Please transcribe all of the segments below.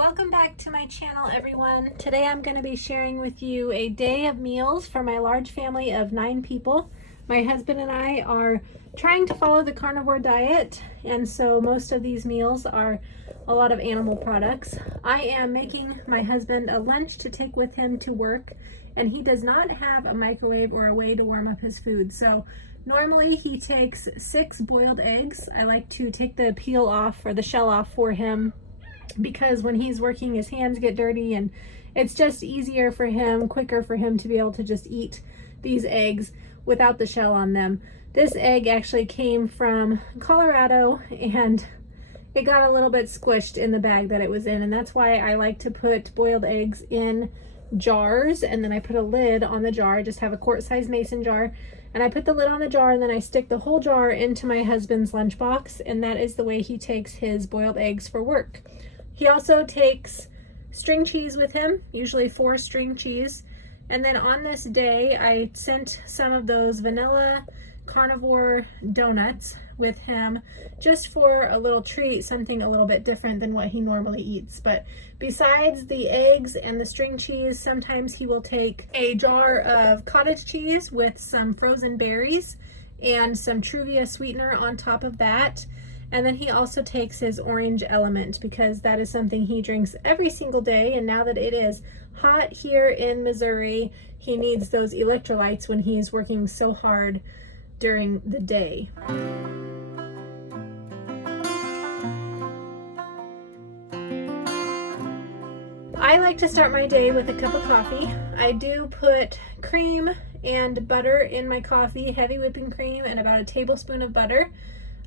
Welcome back to my channel, everyone. Today I'm going to be sharing with you a day of meals for my large family of 9 people. My husband and I are trying to follow the carnivore diet, and so most of these meals are a lot of animal products. I am making my husband a lunch to take with him to work, and he does not have a microwave or a way to warm up his food. So normally he takes 6 boiled eggs. I like to take the peel off or the shell off for him, because when he's working his hands get dirty and it's just easier for him, quicker for him to be able to just eat these eggs without the shell on them. This egg actually came from Colorado and it got a little bit squished in the bag that it was in, and that's why I like to put boiled eggs in jars, and then I put a lid on the jar. I just have a quart-sized mason jar, and I put the lid on the jar, and then I stick the whole jar into my husband's lunchbox, and that is the way he takes his boiled eggs for work. He also takes string cheese with him, usually 4 string cheese. And then on this day, I sent some of those vanilla carnivore donuts with him just for a little treat, something a little bit different than what he normally eats. But besides the eggs and the string cheese, sometimes he will take a jar of cottage cheese with some frozen berries and some Truvia sweetener on top of that. And then he also takes his orange LMNT, because that is something he drinks every single day. And now that it is hot here in Missouri, he needs those electrolytes when he's working so hard during the day. I like to start my day with a cup of coffee. I do put cream and butter in my coffee, heavy whipping cream and about a tablespoon of butter.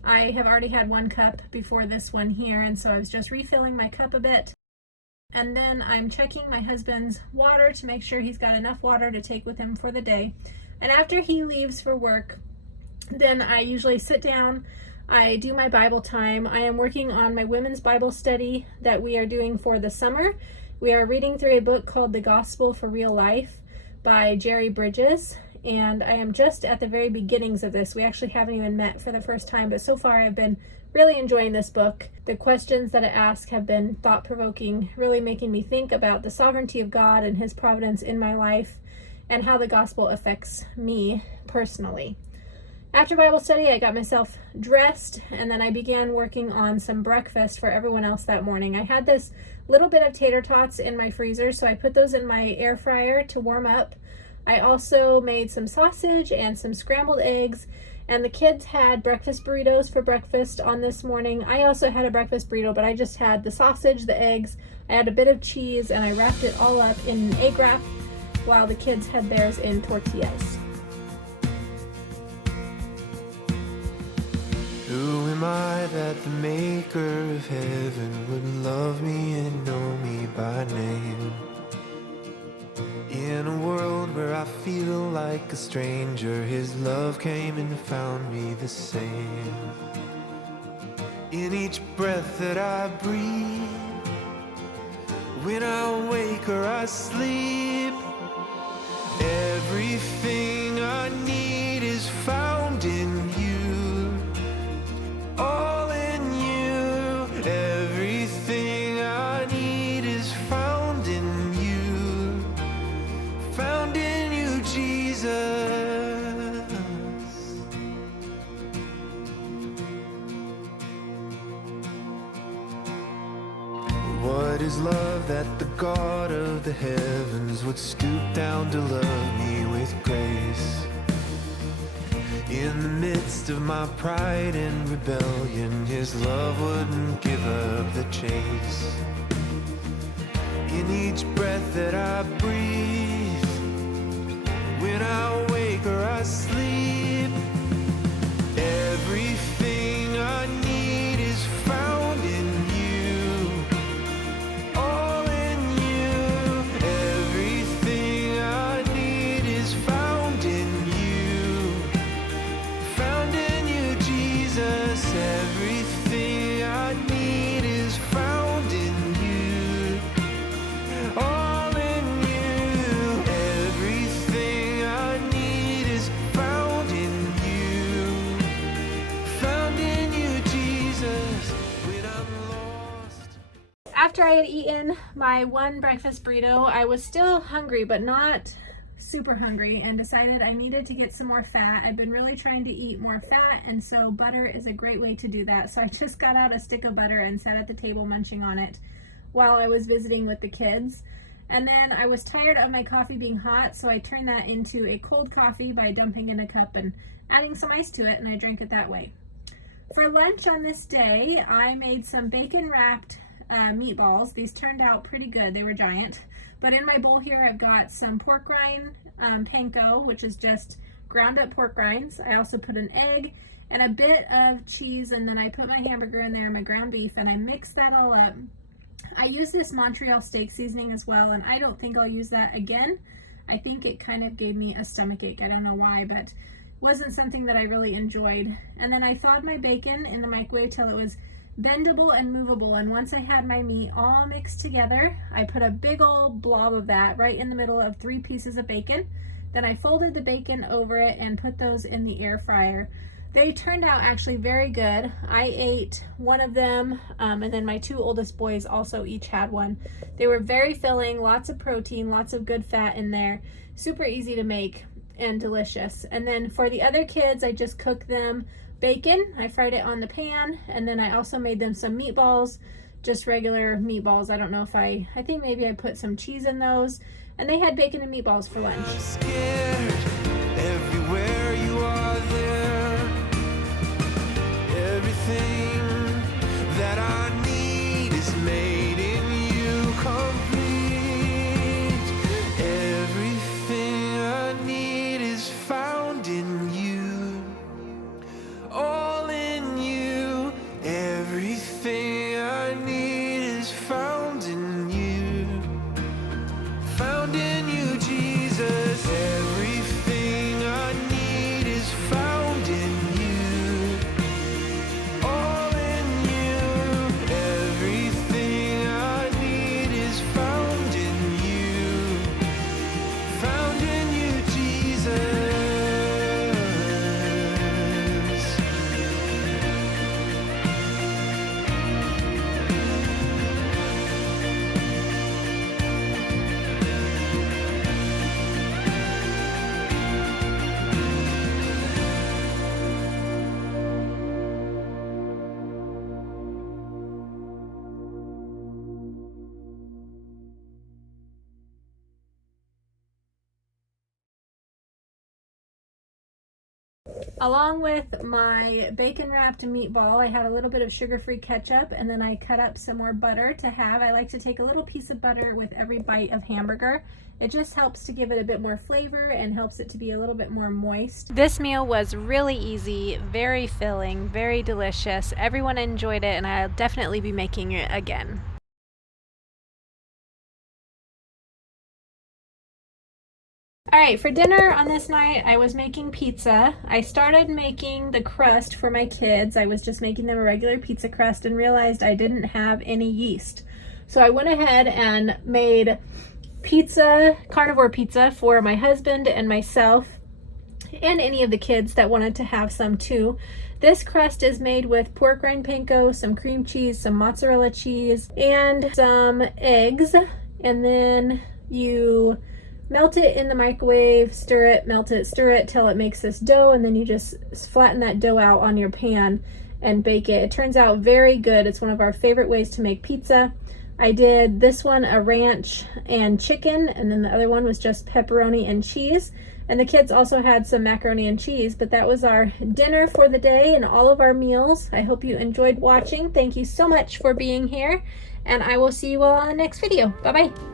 I have already had 1 cup before this one here, and so I was just refilling my cup a bit. And then I'm checking my husband's water to make sure he's got enough water to take with him for the day. And after he leaves for work, then I usually sit down, I do my Bible time. I am working on my women's Bible study that we are doing for the summer. We are reading through a book called The Gospel for Real Life by Jerry Bridges. And I am just at the very beginnings of this. We actually haven't even met for the first time, but so far I've been really enjoying this book. The questions that it asks have been thought-provoking, really making me think about the sovereignty of God and His providence in my life and how the gospel affects me personally. After Bible study, I got myself dressed, and then I began working on some breakfast for everyone else that morning. I had this little bit of tater tots in my freezer, so I put those in my air fryer to warm up. I also made some sausage and some scrambled eggs, and the kids had breakfast burritos for breakfast on this morning. I also had a breakfast burrito, but I just had the sausage, the eggs, I had a bit of cheese, and I wrapped it all up in an egg wrap while the kids had theirs in tortillas. Who am I that the maker of heaven would love me and know me by name? In a world where I feel like a stranger, His love came and found me the same. In each breath that I breathe, when I wake or I sleep, everything I need is found in You, all in You. Everything I need is found in You, found in You, Jesus. What is love that the God of the heavens would stoop down to love me with grace? In the midst of my pride and rebellion, His love wouldn't give up the chase. In each breath that I breathe, when I wake or I sleep, everything I need is found in You, all in You. Everything I need is found in You, found in You, Jesus. Everything I need is found in You, all in You. Everything I need is found after I had eaten my one breakfast burrito, I was still hungry, but not super hungry, and decided I needed to get some more fat. I've been really trying to eat more fat, and so butter is a great way to do that. So I just got out a stick of butter and sat at the table munching on it while I was visiting with the kids. And then I was tired of my coffee being hot, so I turned that into a cold coffee by dumping in a cup and adding some ice to it, and I drank it that way. For lunch on this day, I made some bacon wrapped meatballs. These turned out pretty good. They were giant. But in my bowl here, I've got some pork rind panko, which is just ground up pork rinds. I also put an egg and a bit of cheese, and then I put my hamburger in there, my ground beef, and I mixed that all up. I use this Montreal steak seasoning as well, and I don't think I'll use that again. I think it kind of gave me a stomachache. I don't know why, but wasn't something that I really enjoyed. And then I thawed my bacon in the microwave till it was bendable and movable, and once I had my meat all mixed together, I put a big old blob of that right in the middle of 3 pieces of bacon. Then I folded the bacon over it and put those in the air fryer. They turned out actually very good. I ate one of them, and then my 2 oldest boys also each had one. They were very filling, lots of protein, lots of good fat in there, super easy to make and delicious. And then for the other kids, I just cooked them bacon. I fried it on the pan, and then I also made them some meatballs, just regular meatballs. I don't know if I think maybe I put some cheese in those, and they had bacon and meatballs for lunch. I'm scared. Everywhere you are there. Everything that I need is made in you complete. Everything I need is found in you. All in you. Everything I need is found in you. Found in you, Jesus. Everything I need is found in you. All in you. Everything I need is found in you. Found in you, Jesus. Along with my bacon wrapped meatball, I had a little bit of sugar-free ketchup, and then I cut up some more butter to have. I like to take a little piece of butter with every bite of hamburger. It just helps to give it a bit more flavor and helps it to be a little bit more moist. This meal was really easy, very filling, very delicious. Everyone enjoyed it, and I'll definitely be making it again. All right, for dinner on this night, I was making pizza. I started making the crust for my kids. I was just making them a regular pizza crust and realized I didn't have any yeast. So I went ahead and made pizza, carnivore pizza, for my husband and myself and any of the kids that wanted to have some too. This crust is made with pork rind panko, some cream cheese, some mozzarella cheese, and some eggs. And then you melt it in the microwave, stir it, melt it, stir it till it makes this dough, and then you just flatten that dough out on your pan and bake it. It turns out very good. It's one of our favorite ways to make pizza. I did this one a ranch and chicken, and then the other one was just pepperoni and cheese. And the kids also had some macaroni and cheese, but that was our dinner for the day and all of our meals. I hope you enjoyed watching. Thank you so much for being here, and I will see you all on the next video. Bye-bye.